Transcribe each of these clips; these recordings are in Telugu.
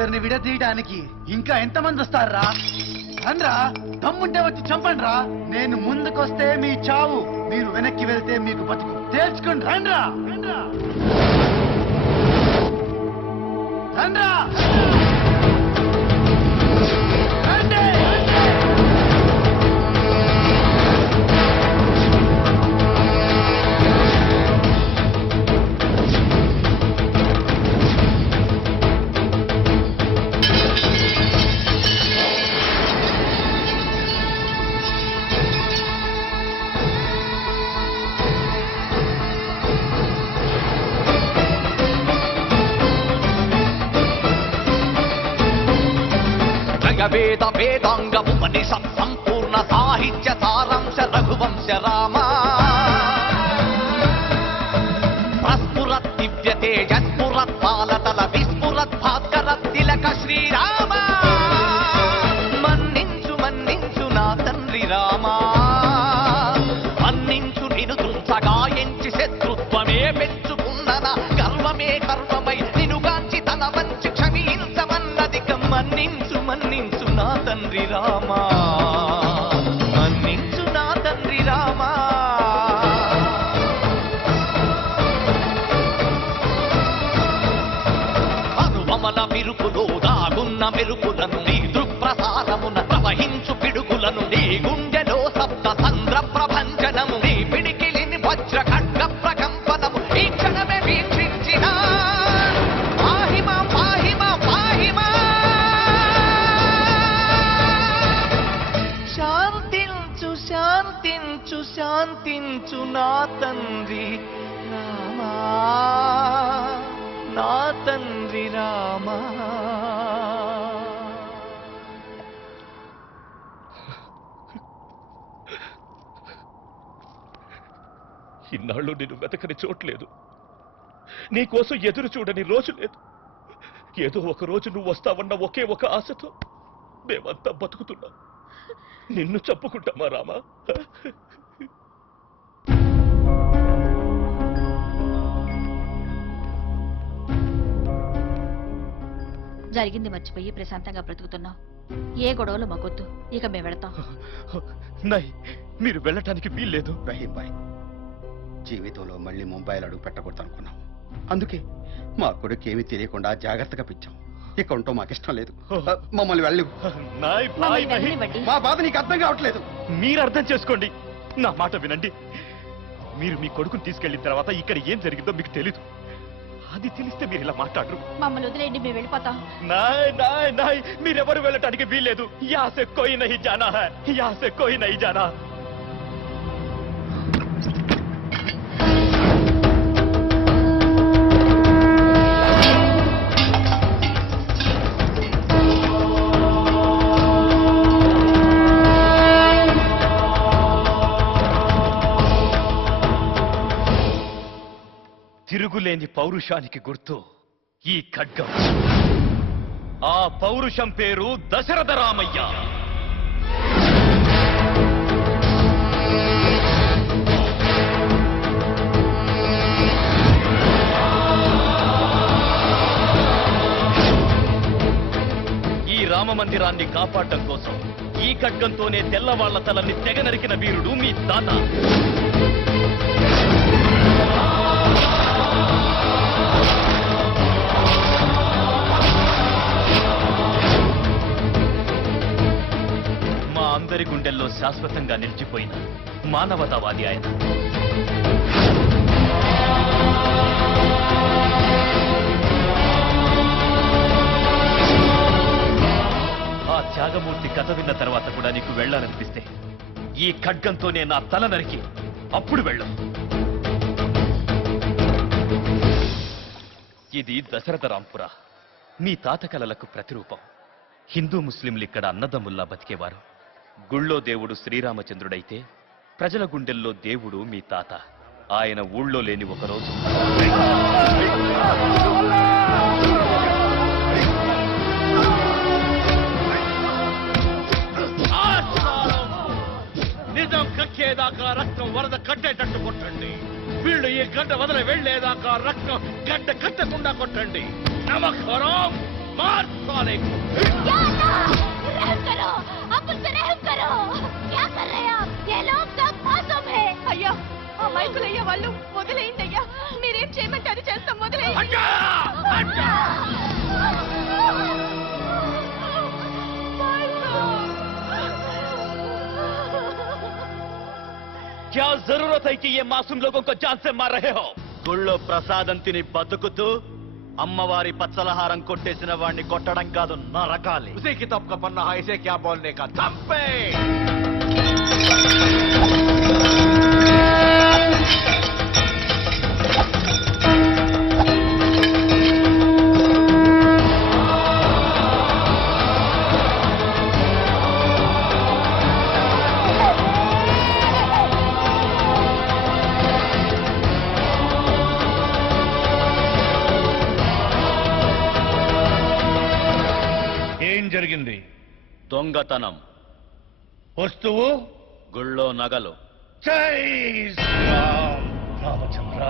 ఇద్దరిని విడదీయడానికి ఇంకా ఎంతమంది వస్తారా? రండ్రా, దమ్ముంటే వచ్చి చంపండ్రా. నేను ముందుకొస్తే మీ చావు, మీరు వెనక్కి వెళ్తే మీకు బతుకు. తేల్చుకోండి, రండ్రా రండ్రా రండ్రా. వేద వేదాంగ ఉపనిషత్ సంపూర్ణ సాహిత్య సారాంశ రఘువంశ రామ ప్రస్ఫురత్ దివ్య తేజస్ఫురత్ పాలతల విస్ఫురత్ భాస్కరత్ తిలక శ్రీరామ. మన్నించు మన్నించు నా తండ్రి రామా, మన్నించు నిను దుంచగా ఎంచి శత్రుత్వమే పెంచుకున్న గర్వమే గర్వమై నినుగాంచి తన వంచి క్షమించమన్నది. మన్నించు మన్నించు నా తండ్రి రామా, మన్నించు నా తండ్రి రామా. అనువమల మెరుపులో దాగున్న మెరుపులను నీ దృక్ప్రసారమున ప్రవహించు పిడుగులను నీ గుండెలో సప్త సంద్ర ప్రభంజనము నీ పిడికిలిని వజ్ర ఖడ్గ ప్రకంపనము ఈ క్షణమే వీక్షించిన శాంతించు శాంతించు నా తండ్రి రామా, నా తండ్రి రామా. ఇన్నాళ్ళు నేను వెతకని చోట్లేదు, నీకోసం ఎదురు చూడని రోజు లేదు. ఏదో ఒక రోజు నువ్వు వస్తావన్న ఒకే ఒక ఆశతో మేమంతా బతుకుతున్నాం. నిన్ను చెప్పుకుంటామా రామా? జరిగింది మర్చిపోయి ప్రశాంతంగా బ్రతుకుతున్నాం. ఏ గొడవలు మాకొద్దు, ఇక మేము వెళతాం. నై, మీరు వెళ్ళటానికి వీల్లేదు. రహీం భాయ్, జీవితంలో మళ్ళీ ముంబైలో అడుగు పెట్టకూడదు అనుకున్నాం. అందుకే మా కొడుకు ఏమీ తెలియకుండా జాగ్రత్తగా పిచ్చాం. ఇక ఉంటూ మాకు ఇష్టం లేదు. మమ్మల్ని వెళ్ళు. మా బాధ నీకు అర్థం కావట్లేదు. మీరు అర్థం చేసుకోండి, నా మాట వినండి. మీరు మీ కొడుకుని తీసుకెళ్లిన తర్వాత ఇక్కడ ఏం జరిగిందో మీకు తెలీదు. అది తెలిస్తే మీరు ఇలా మాట్లాడరు. మమ్మల్ని వదిలేండి, మేము వెళ్ళిపోతాం. నాయ్ నాయ్ నాయ్, మీరెవరు వెళ్ళటానికి వీల్లేదు. యా సే కోయి నహీ జానా హై, యా సే కోయి నహీ జానా. తిరుగులేని పౌరుషానికి గుర్తు ఈ ఖడ్గం. ఆ పౌరుషం పేరు దశరథ రామయ్య. ఈ రామ మందిరాన్ని కాపాడటం కోసం ఈ ఖడ్గంతోనే తెల్లవాళ్ల తలని తెగ నరికిన వీరుడు మీ తాత. అందరి గుండెల్లో శాశ్వతంగా నిలిచిపోయిన మానవతావాది ఆయన. ఆ త్యాగమూర్తి కథ విన్న తర్వాత కూడా నీకు వెళ్ళాలనిపిస్తే ఈ ఖడ్గంతోనే నా తల నరికి అప్పుడు వెళ్ళు. ఇది దశరథ రాంపుర, మీ తాత కలలకు ప్రతిరూపం. హిందూ ముస్లింలు ఇక్కడ అన్నదమ్ముల్లా బతికేవారు. గుళ్ళో దేవుడు శ్రీరామచంద్రుడైతే ప్రజల గుండెల్లో దేవుడు మీ తాత. ఆయన ఊళ్ళో లేని ఒకరోజు నిజం కక్కేదాకా రక్తం వరద కట్టేటట్టు కొట్టండి. వీళ్ళు ఈ గడ్డ వదిలి వెళ్లేదాకా రక్తం గడ్డ కట్టకుండా కొట్టండి. నమస్కారం. మార్చ్. साले को। रहम करो, आप उस पे रहम करो। क्या कर रहे हैं आप? ये लोग सब मासूम है। అయ్యా అమాయకులయ్యా వాళ్ళు, వదిలేయండి. మీరేం చేయమంటే అది చేస్తాం, వదిలేయండి. हटा! हटा! क्या जरूरत है कि ये मासूम लोगों को जान से मार रहे हो? గుళ్ళో ప్రసాదం తిని బతుకుతూ అమ్మవారి పచ్చలహారం కొట్టేసిన వాడిని కొట్టడం కాదు, నరకాలి. उसी किताब का पन्ना है, इसे क्या बोलने का दम पे? ఏం జరిగింది? దొంగతనం, వస్తువు గుళ్ళో నగలు. జై శ్రీరామ్ రామచంద్ర.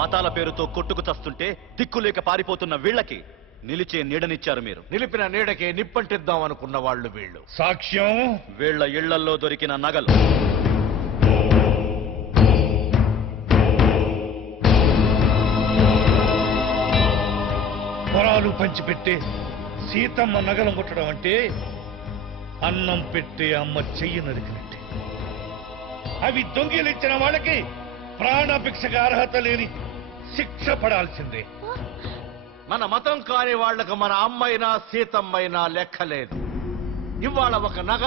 మతాల పేరుతో కొట్టుకు చస్తుంటే దిక్కులేక పారిపోతున్న వీళ్ళకి నిలిచే నీడనిచ్చారు మీరు. నిలిపిన నీడకే నిప్పంటిద్దాం అనుకున్న వాళ్ళు వీళ్ళు. సాక్ష్యం వీళ్ళ ఇళ్లల్లో దొరికిన నగలు. పొరాలు పంచిపెట్టే సీతమ్మ నగలు ముట్టడం అంటే అన్నం పెట్టే అమ్మ చెయ్యి నరికినట్టే. అవి దొంగిలించిన వాళ్ళకి ప్రాణభిక్షగా అర్హత లేని శిక్ష పడాల్సిందే. మన మతం కాని వాళ్లకు మన అమ్మైనా సీతమ్మైనా లెక్కలేదు. ఇవాళ ఒక నగ,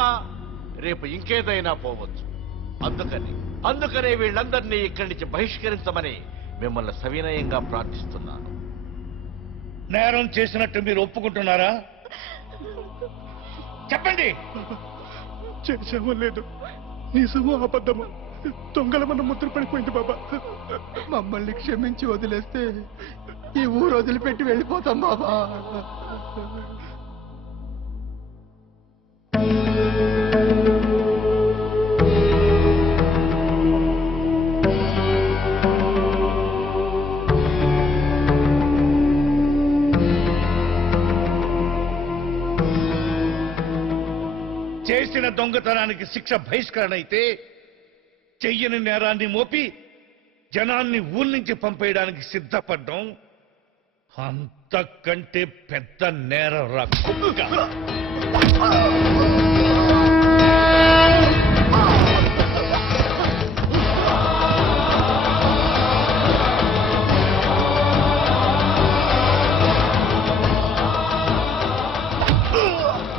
రేపు ఇంకేదైనా పోవచ్చు. అందుకనే వీళ్ళందరినీ ఇక్కడి నుంచి బహిష్కరించమని మిమ్మల్ని సవినయంగా ప్రార్థిస్తున్నాను. నేరం చేసినట్టు మీరు ఒప్పుకుంటున్నారా? చెప్పండి. చేసామో లేదు, నిజమో అబద్ధమో దొంగల మన ముద్ర పడిపోయింది బాబా. మమ్మల్ని క్షమించి వదిలేస్తే ఈ ఊరు వదిలిపెట్టి వెళ్ళిపోతాం బాబా. చేసిన దొంగతనానికి శిక్ష బహిష్కరణ అయితే, చెయ్యని నేరాన్ని మోపి జనాన్ని ఊరి నుంచి పంపేయడానికి సిద్ధపడ్డం అంతకంటే పెద్ద నేరం రా కుక్క.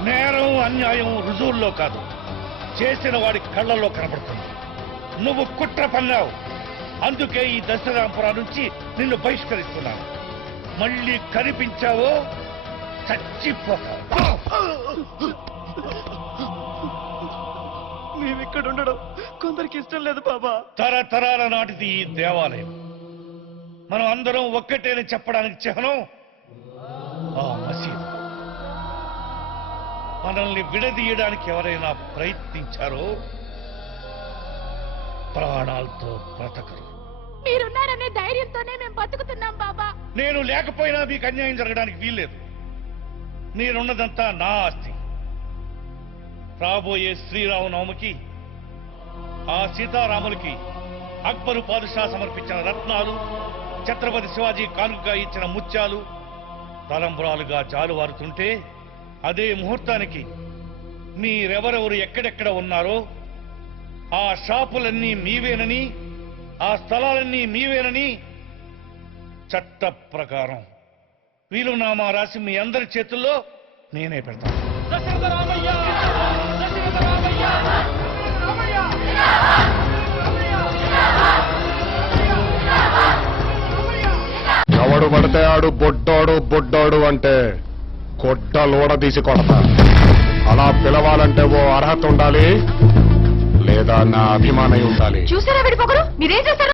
నేరం అన్యాయం రుజువుల్లో కాదు, చేసిన వాడి కళ్ళల్లో కనబడుతుంది. నువ్వు కుట్ర పన్నావు, అందుకే ఈ దశరాంపురా నుంచి నిన్ను బహిష్కరిస్తున్నాను. మళ్ళీ కనిపించావో చచ్చిపోతావు. మేమిక్కడ ఉండడం కొందరికి ఇష్టం లేదు బాబా. తరతరాల నాటిది ఈ దేవాలయం. మనం అందరం ఒక్కటేని చెప్పడానికి చిహ్నం ఆ మసీదు. మనల్ని విడదీయడానికి ఎవరైనా ప్రయత్నించారో ప్రాణాలతో బ్రతకరు. మీరున్నారనే ధైర్యంతోనే మేము బతుకుతున్నాం బాబా. నేను లేకపోయినా మీకు అన్యాయం జరగడానికి వీల్లేదు. నేనున్నదంతా నా ఆస్తి. రాబోయే శ్రీరామనవమికి ఆ సీతారాములకి అక్బరు పాదుషా సమర్పించిన రత్నాలు, ఛత్రపతి శివాజీ కానుకగా ఇచ్చిన ముత్యాలు తలంబరాలుగా జాలువారుతుంటే, అదే ముహూర్తానికి మీరెవరెవరు ఎక్కడెక్కడ ఉన్నారో ఆ షాపులన్నీ మీవేనని, ఆ స్థలాలన్నీ మీవేనని చట్ట ప్రకారం వీలునామా రాసి మీ అందరి చేతుల్లో నేనే పెడతాను. ఎవడు పడితే ఆడు బొడ్డోడు బొడ్డోడు అంటే కొట్టలోడ తీసి కొడతా. అలా పిలవాలంటే ఓ అర్హత ఉండాలి, లేదా నా అభిమానం ఉండాలి. చూసారా విడిపోకరు, మీరేం చేశారు?